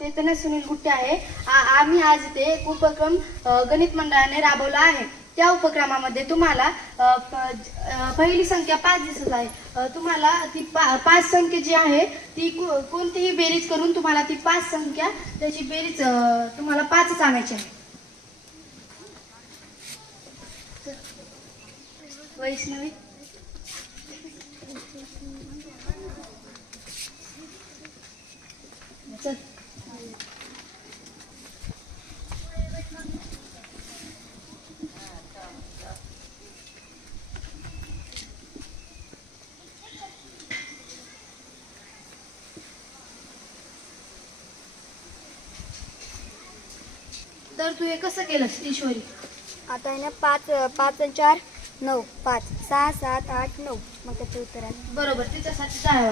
चैतन्य सुनील गुट्टे आहे. आम्ही आज इथे एक उपक्रम गणित मंडळाने राबवला आहे. त्या उपक्रमामध्ये तुम्हाला पहिली संख्या 5 दिसत आहे. तुम्हाला ती 5 संख्या जी आहे ती कोणतीही बेरीज करून तुम्हाला ती 5 संख्या त्याची बेरीज तुम्हाला 5च आणायची आहे. वैष्णवी चल. तर तू हे कसं केलंस ईश्वरी? आता आहे ना 5 5 आणि 4 9 5 6 7 8 9 मग त्याचं उत्तर आहे. बरोबर, तिच्यासाठी काय